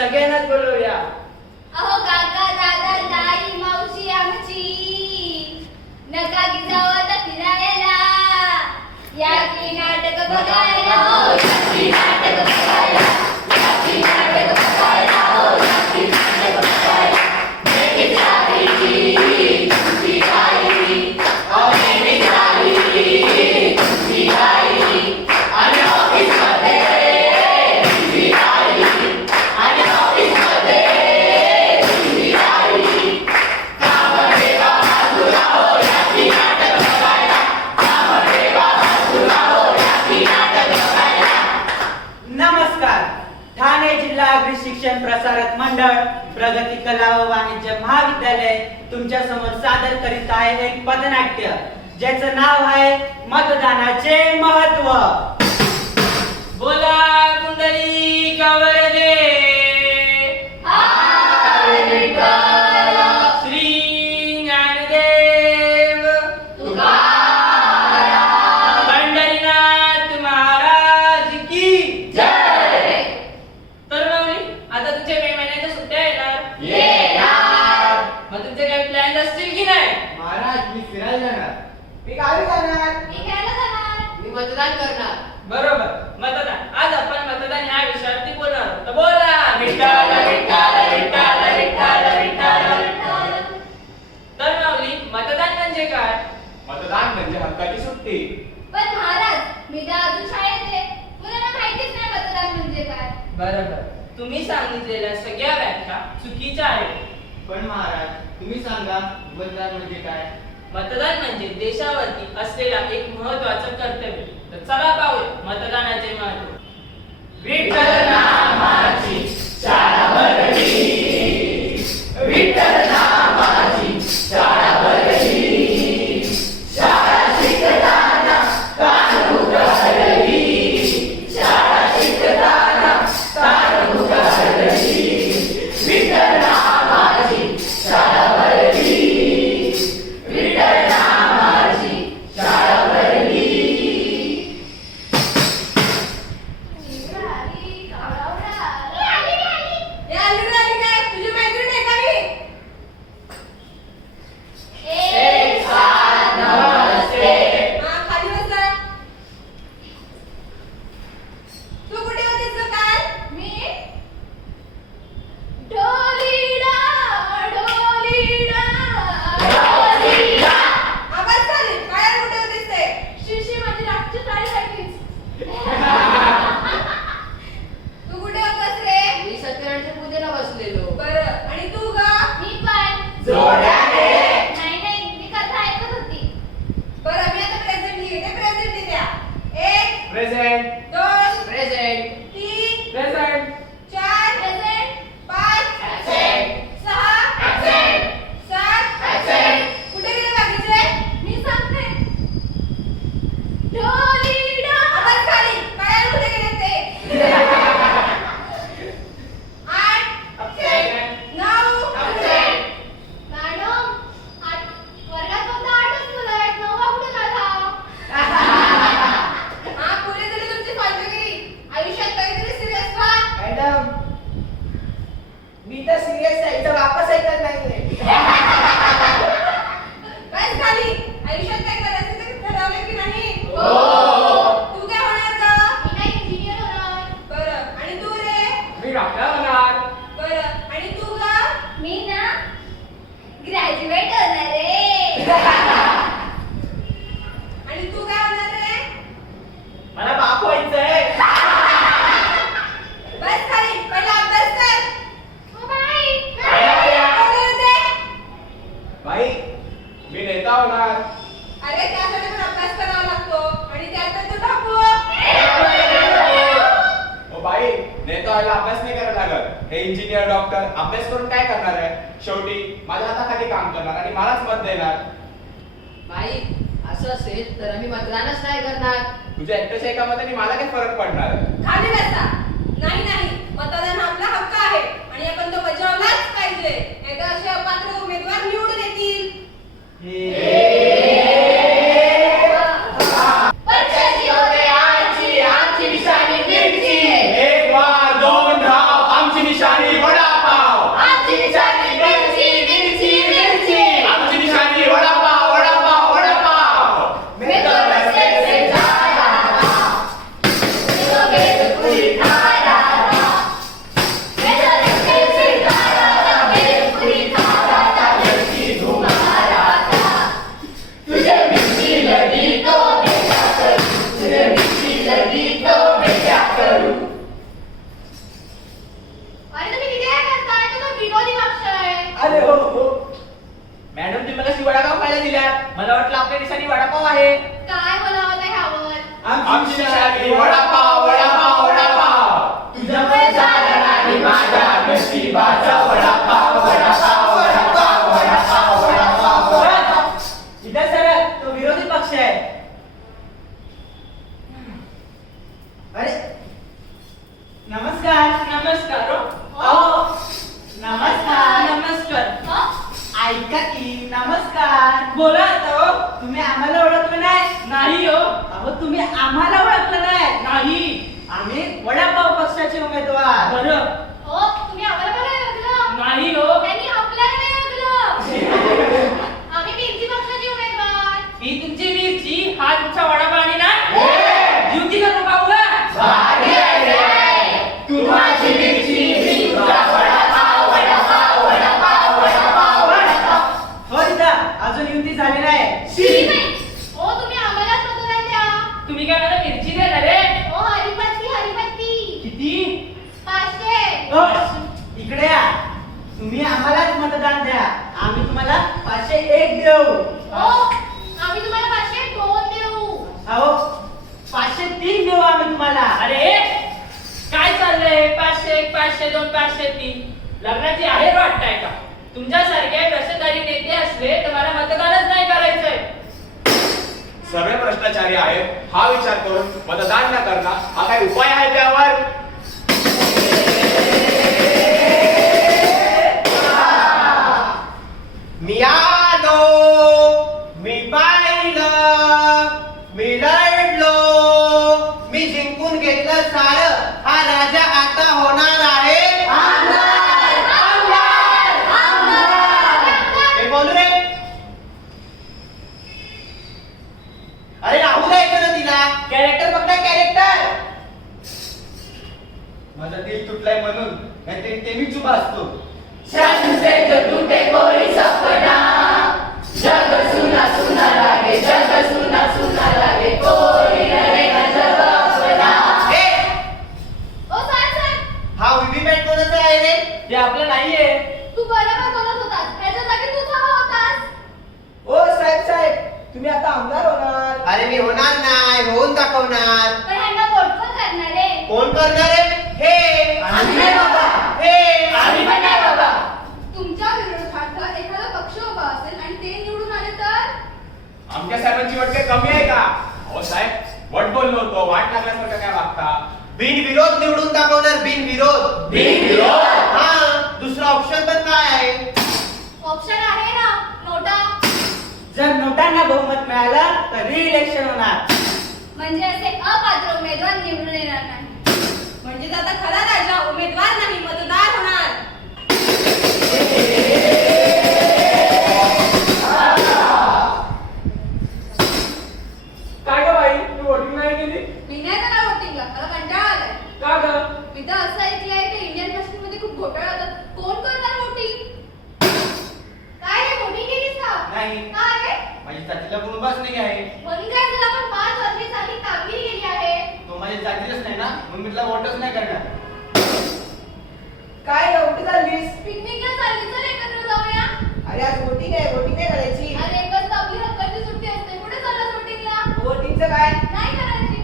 सगळ्यांनाच बोलवूया अहो काका दादा ताई मावशी आमची. नका की जाऊ आता फिरायला. या की नाटक बघायला. हो या की नाटक बघायला. महाविद्यालय तुमच्यासमोर सादर करीत आहे एक पदनाट्य. ज्याचं नाव आहे मतदानाचे महत्त्व. बोला कुंडली शकते. पण महाराज मी तर अजून शाळेत आहे. मुलांना माहितीच नाही मतदान म्हणजे काय. बरोबर. तुम्ही सांगितलेल्या सगळ्या व्याख्या चुकीच्या आहेत. पण महाराज तुम्ही सांगा मतदान म्हणजे काय? मतदान म्हणजे देशावरती असलेला एक महत्वाचं कर्तव्य. तर चला पाहूया मतदानाचे महत्त्व विठ्ठल नामाची. Present. T. Present. तू डॉक्टर होणार. बरं. आणि तू ग? मी ना ग्रॅज्युएट होणार रे करायला अभ्यास नाही करायला लागत. हे इंजिनियर डॉक्टर अभ्यास करून काय करणार आहे? शेवटी माझ्या हाताखाली काम करणार आणि मलाच मत देणार. भाई असं असेल तर आम्ही मतदानच नाही करणार. तुझ्या एकट्याच्या एका मताने मला काय फरक पडणार खाली बसा. नाही नाही. मतदान आपला मॅडम तुम्ही मला वडापाव खायला दिला मला वाटलं आपल्या निशाणी वडापाव आहे. काय मला सर तो विरोधी पक्ष आहे. नमस्कार. नमस्कार हो. नमस्कार नमस्कार. हो. ऐका की नमस्कार. बोला आता हो. तुम्ही आम्हाला ओळखलं नाही? नाही हो. अहो तुम्ही आम्हाला ओळखलं नाही? नाही. आम्ही वडापाव पक्षाचे उमेदवार. बरं. हो, तुम्ही आम्हाला पण नाही ओळखलं? नाही हो. त्यांनी आपल्याला नाही ओळखलं. आम्ही मिरची पक्षाचे उमेदवार. ही तुमची मिरची हा तुमचा वडापाव आणि ना युती करू पाहू का भारी आहे रे. तू माझी मिरची, मी तुझा वडापाव, वडापाव, वडापाव, वडापाव, वडापाव. हो तिथं अजून युती झाली नाही शी नाही. हो, तुम्ही आम्हालाच मतदान द्या. तुम्ही काय मला मिरची देणार रे हो, हरिपत्ती, हरिपत्ती. किती पाचशे. हो, इकडे या तुम्ही आम्हालाच मतदान द्या. आम्ही तुम्हाला पाचशे एक देऊ. हो, आम्ही तुम्हाला पाचशे दोन देऊ. अहो पाचशे तीन देऊ आम्ही तुम्हाला. अरे काय चाललंय? पाचशे एक पाचशे दोन पाचशे तीन. लग्नाची आहे वाटताय का? तुमच्यासारखे भ्रष्टाचारी नेते असले तर मला मतदानच नाही करायचंय. सर्व भ्रष्टाचारी आहेत हा विचार करून मतदान न करणं हा काही उपाय आहे त्यावर कोण अरे राहुल आहे का तिला. कॅरेक्टर बघ ना कॅरेक्टर माझा दिल तुटलाय म्हणून नाहीतरी ते मी चुका असतो. शान से जो टूटे कोई सपना जग सुना सुना लागे जग सुना सुना लागे कोई रहे ना जग हा विवी बॅट कोणाचा आहे रे? ते आपलं नाहीये. तू बरोबर तुम्ही आता आमदार होणार. अरे मी होणार नाही होऊन दाखवणार. पण ह्यांना वोट कोण करणार आहे? कोण करणार आहे? हे. आम्ही. नाही बाबा. हे. आम्ही. पण नाही बाबा तुमच्या विरोधात एखादा पक्ष उभा असेल आणि ते निवडून आले तर? आमच्या साहेबांची वट काही कमी आहे का? हो साहेब वट बोललो होतो. वाट लागल्यासारखं काय वागता? बिनविरोध निवडून दाखवणार बिनविरोध. बिनविरोध? हा दुसरा ऑप्शन पण काय आहे? ऑप्शन आहे ना नोटा. जर नोटांना बहुमत मिळालं तर रिइलेक्शन होणार. म्हणजे असे अपात्र उमेदवार निवडून येणार नाही. म्हणजे आता खरा राजा उमेदवार नाही मतदार होणार तो माझ्या जातीलाच नाही ना? म्हणून मी तिला वोटच नाही करणार. काय एवढी झालीस पिकनिकला चालली तर एकत्र जाऊया. अरे आज वोटिंग आहे वोटिंग नाही करायची. अरे एकच तर आपली हक्काची सुट्टी असते. कुठे चालला वोटिंगला वोटिंगचं काय? नाही करायची.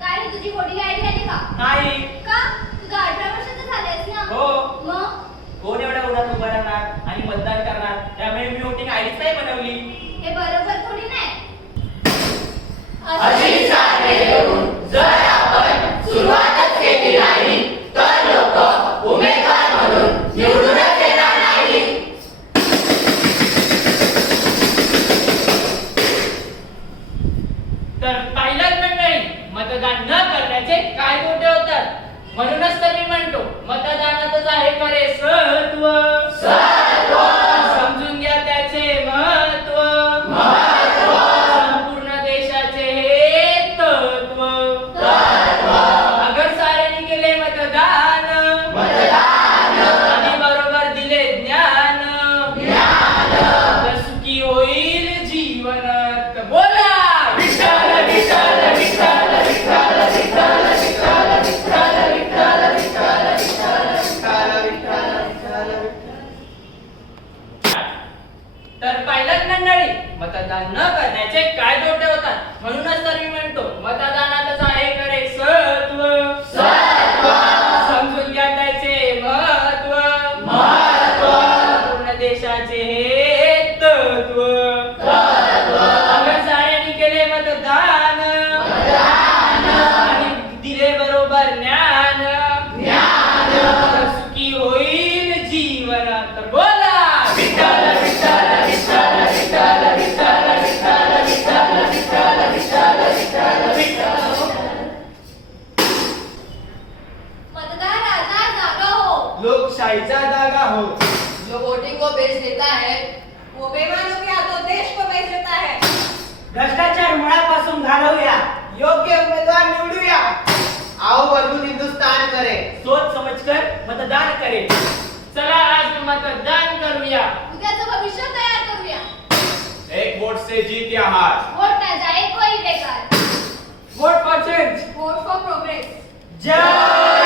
काय रे तुझी वोटिंग आयडी आली का? नाही. का? तुझं अठरा वर्षाचं झालेस ना? हो. मग? कोण एवढ्या उन्हात उभं राहणार आणि मतदान करणार? त्यामुळे मी वोटिंग आयडीच नाही बनवली. हे बरोबर थोडी नाही. जर आपण सुरुवातच केली नाही तर लोक उमेदवार म्हणून निवडूनच येणार नाही तर मंडळी मतदान न करण्याचे काय मोठे होतात? म्हणूनच तर मी म्हणतो मतदानातच आहे खरे सहत्व. जीवनात बोला विठाल विठाल विठाल विठाल विठाल विठाल विठाल विठाल विठाल विठाल विठाल विठाल तर पाहिलं मंडळी मतदान न करण्याचे काय तोटे होतात म्हणूनच तर लोकशाहीचा दागा हो. जो वोटिंग को बेच देता है वो बेईमानों के हाथों देश को बेच देता है। भ्रष्टाचार मुळापासून घालवूया. योग्य उमेदवार निवडूया. आओ बदलून हिंदुस्तान करे. सोच समजकर मतदान करे. चला आज मतदान करूया. उद्याचं भविष्य तयार करूया. एक वोट से जीत या हार. वोट ना जाए कोई बेकार. Vote for change vote for progress Jai!